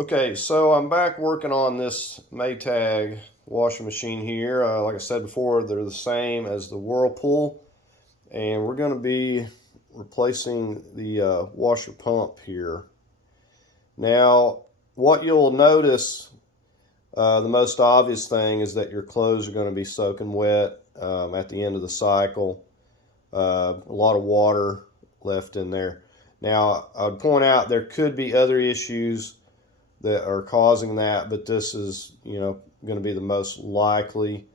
Okay, so I'm back working on this Maytag washing machine here. Like I said before, they're the same as the Whirlpool, and we're going to be replacing the washer pump here. Now, what you'll notice, the most obvious thing is that your clothes are going to be soaking wet at the end of the cycle. A lot of water left in there. Now, I would point out there could be other issues that are causing that, but this is, going to be the most likely.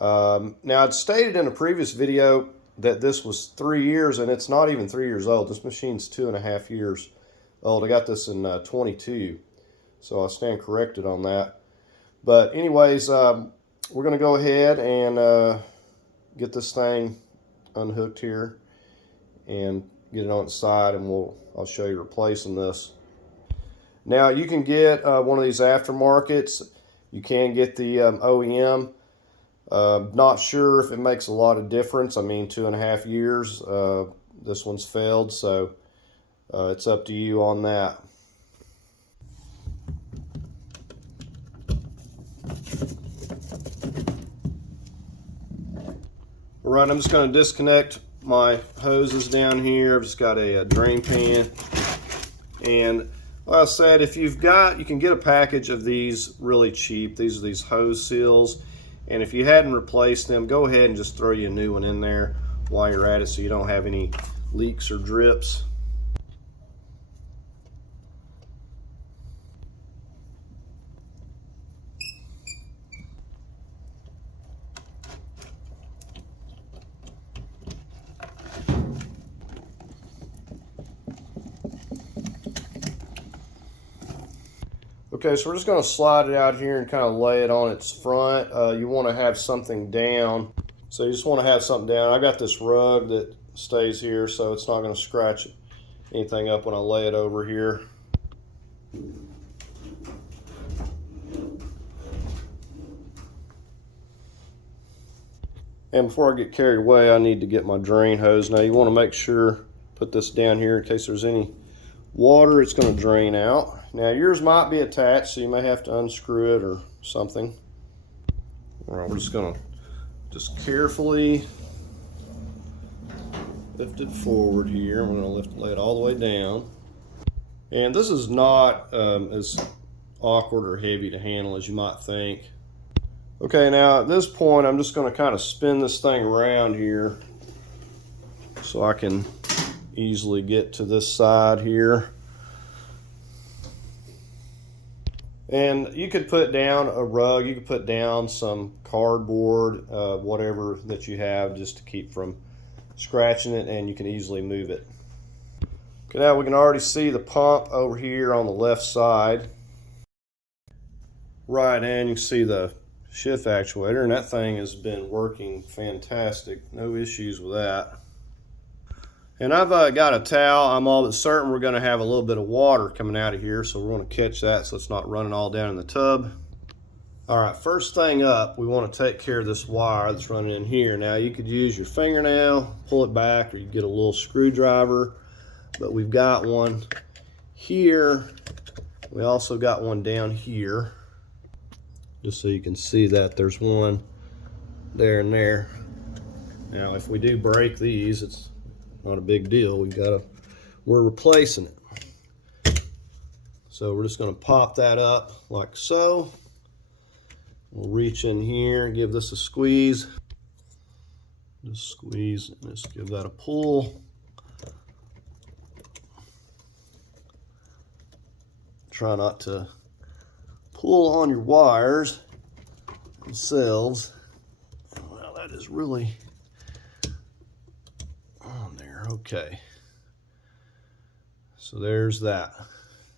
Now, I'd stated in a previous video that this was 3 years, and it's not even 3 years old. This machine's 2.5 years old. I got this in 22, so I stand corrected on that. But anyways, we're going to go ahead and get this thing unhooked here and get it on its side, and I'll show you replacing this. Now, you can get one of these aftermarkets. You can get the OEM. Not sure if it makes a lot of difference. I mean, 2.5 years. This one's failed, so it's up to you on that. All right, I'm just going to disconnect my hoses down here. I've just got a drain pan, and like I said, if you've got, you can get a package of these really cheap. These are these hose seals, and if you hadn't replaced them, go ahead and just throw you a new one in there while you're at it so you don't have any leaks or drips. Okay, so we're just going to slide it out here and kind of lay it on its front. You want to have something down. So you just want to have something down. I got this rug that stays here, so it's not going to scratch anything up when I lay it over here. And before I get carried away, I need to get my drain hose. Now you want to make sure, put this down here in case there's any water, it's going to drain out. Now yours might be attached, so you may have to unscrew it or something. All right, we're just going to carefully lift it forward here. We're going to lay it all the way down. And this is not as awkward or heavy to handle as you might think. Okay, now at this point, I'm just going to kind of spin this thing around here so I can easily get to this side here. And you could put down a rug, you could put down some cardboard, whatever that you have, just to keep from scratching it, and you can easily move it. Okay, now we can already see the pump over here on the left side. Right, and you can see the shift actuator, and that thing has been working fantastic. No issues with that. And I've got a towel. I'm all but certain we're going to have a little bit of water coming out of here, so we're going to catch that so it's not running all down in the tub. All right, first thing up, we want to take care of this wire that's running in here. Now, you could use your fingernail, pull it back, or you get a little screwdriver, but we've got one here. We also got one down here, just so you can see that there's one there and there. Now, if we do break these, it's not a big deal. We're replacing it. So we're just going to pop that up like so. We'll reach in here and give this a squeeze. Just squeeze and just give that a pull. Try not to pull on your wires themselves. Well, that is really on there. Okay, so there's that.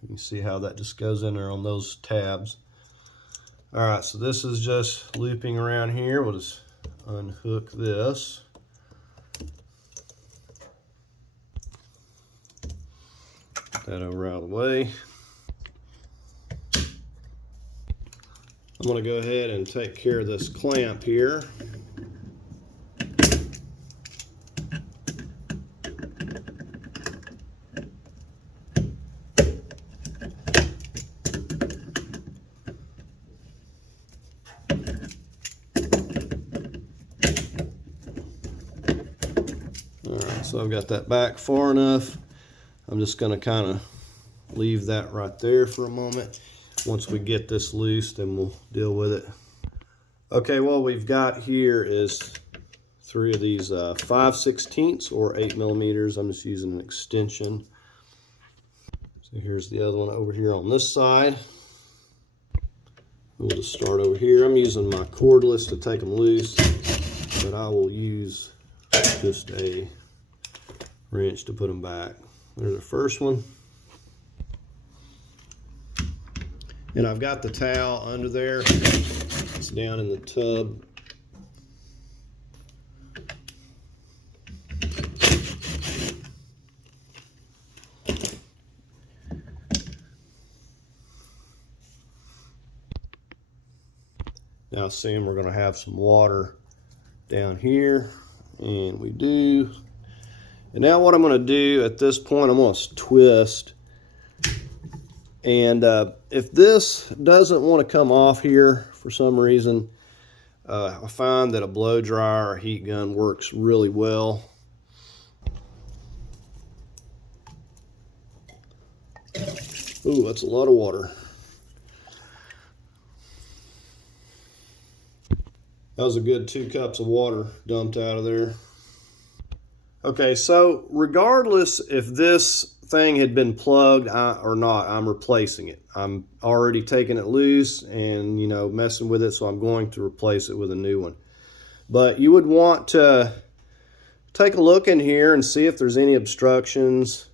You can see how that just goes in there on those tabs. All right, so this is just looping around here. We'll just unhook this. Get that over out of the way. I'm going to go ahead and take care of this clamp here. So I've got that back far enough. I'm just going to kind of leave that right there for a moment. Once we get this loose, then we'll deal with it. Okay, what we've got here is 3 of these 5/16 or 8 millimeters. I'm just using an extension. So here's the other one over here on this side. We'll just start over here. I'm using my cordless to take them loose, but I will use just a wrench to put them back. There's the first one. And I've got the towel under there. It's down in the tub. Now seeing we're going to have some water down here, and we do. And now what I'm going to do at this point, I'm going to twist. And if this doesn't want to come off here for some reason, I find that a blow dryer or heat gun works really well. Ooh, that's a lot of water. That was a good 2 cups of water dumped out of there. Okay, so regardless if this thing had been plugged or not, I'm replacing it. I'm already taking it loose and, you know, messing with it, so I'm going to replace it with a new one. But you would want to take a look in here and see if there's any obstructions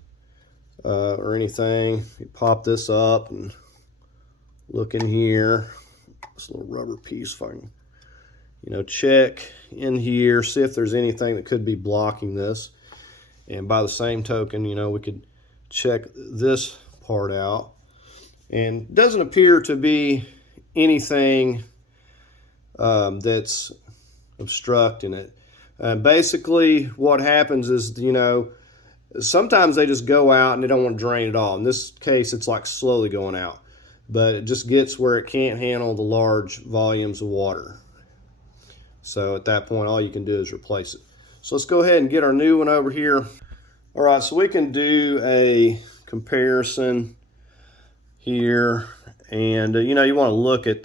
or anything. You pop this up and look in here. This little rubber piece, if I can, you know, check in here, see if there's anything that could be blocking this. And by the same token, you know, we could check this part out. And it doesn't appear to be anything that's obstructing it. Basically, what happens is, you know, sometimes they just go out and they don't want to drain at all. In this case, it's like slowly going out. But it just gets where it can't handle the large volumes of water. So at that point, all you can do is replace it. So let's go ahead and get our new one over here. All right, so we can do a comparison here. And, you know, you want to look at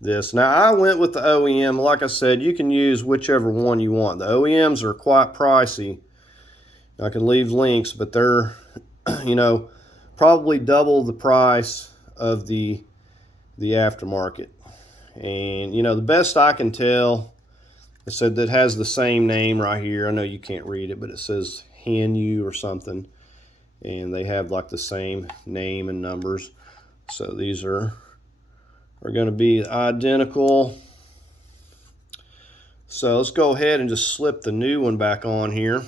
this. Now, I went with the OEM. Like I said, you can use whichever one you want. The OEMs are quite pricey. I can leave links, but they're, you know, probably double the price of the aftermarket. And, you know, the best I can tell, it said that has the same name right here. I know you can't read it, but it says Hanu or something. And they have like the same name and numbers. So these are going to be identical. So let's go ahead and just slip the new one back on here.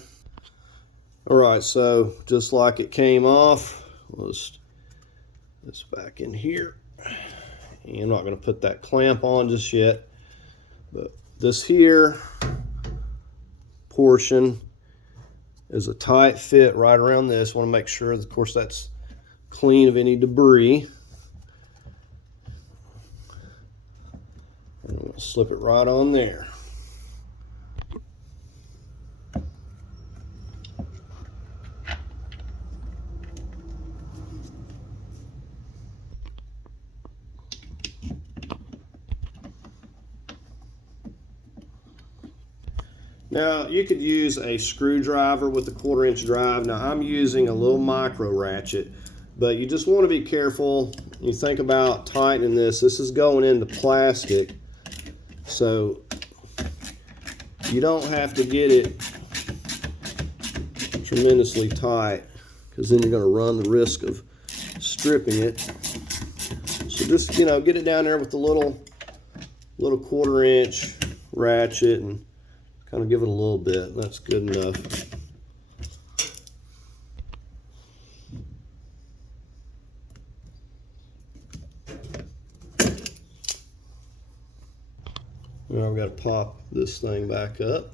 All right, so just like it came off, let's this back in here. And I'm not going to put that clamp on just yet, but this here portion is a tight fit right around this. Want to make sure, of course, that's clean of any debris. And I'm going to slip it right on there. Now, you could use a screwdriver with a 1/4-inch drive. Now, I'm using a little micro ratchet, but you just want to be careful. You think about tightening this. This is going into plastic, so you don't have to get it tremendously tight, because then you're going to run the risk of stripping it. So just, you know, get it down there with the little 1/4-inch ratchet and kind of give it a little bit. That's good enough. Now I've got to pop this thing back up.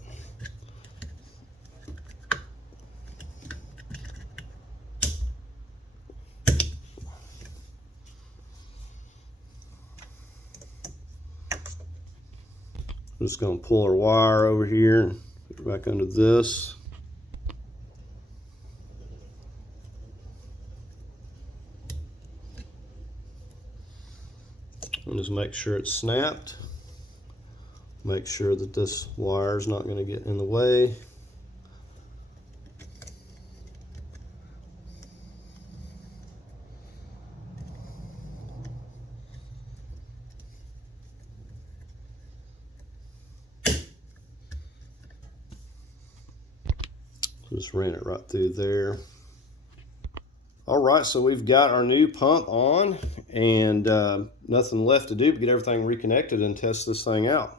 I'm just going to pull our wire over here and put it back under this. And just make sure it's snapped. Make sure that this wire is not going to get in the way. Just ran it right through there. All right, so we've got our new pump on, and nothing left to do but get everything reconnected and test this thing out.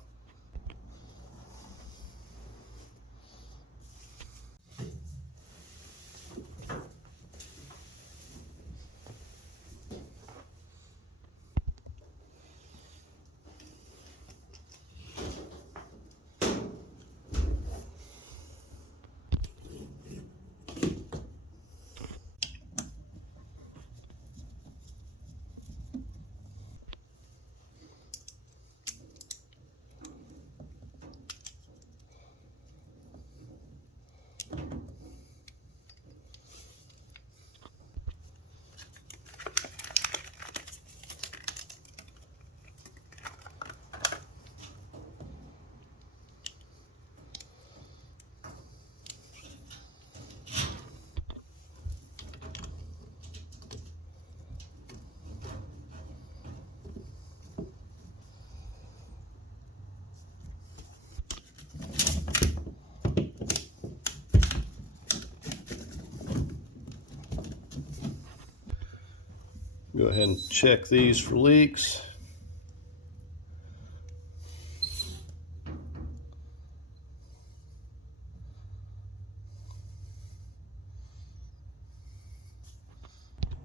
Go ahead and check these for leaks.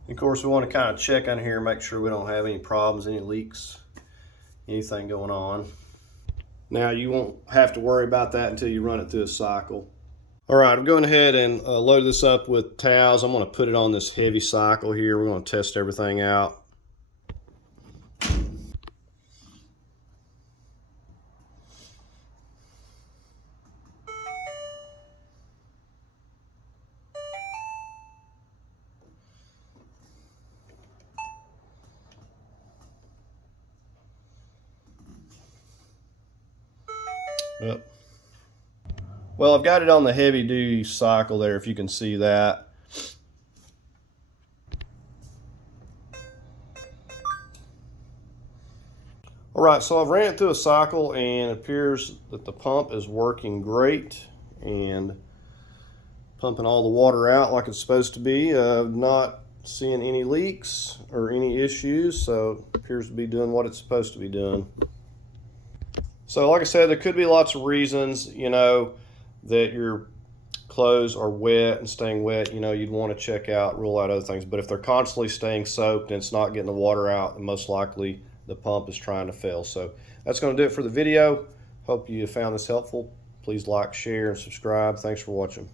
Of course, we want to kind of check on here, make sure we don't have any problems, any leaks, anything going on. Now, you won't have to worry about that until you run it through a cycle. All right, I'm going ahead and load this up with towels. I'm going to put it on this heavy cycle here. We're going to test everything out. Yep. Well, I've got it on the heavy duty cycle there, if you can see that. All right, so I've ran it through a cycle and it appears that the pump is working great and pumping all the water out like it's supposed to be. Not seeing any leaks or any issues, so it appears to be doing what it's supposed to be doing. So like I said, there could be lots of reasons, you know, that your clothes are wet and staying wet. You know, you'd want to check out, rule out other things. But if they're constantly staying soaked and it's not getting the water out, then most likely the pump is trying to fail. So that's going to do it for the video. Hope you found this helpful. Please like, share, and subscribe. Thanks for watching.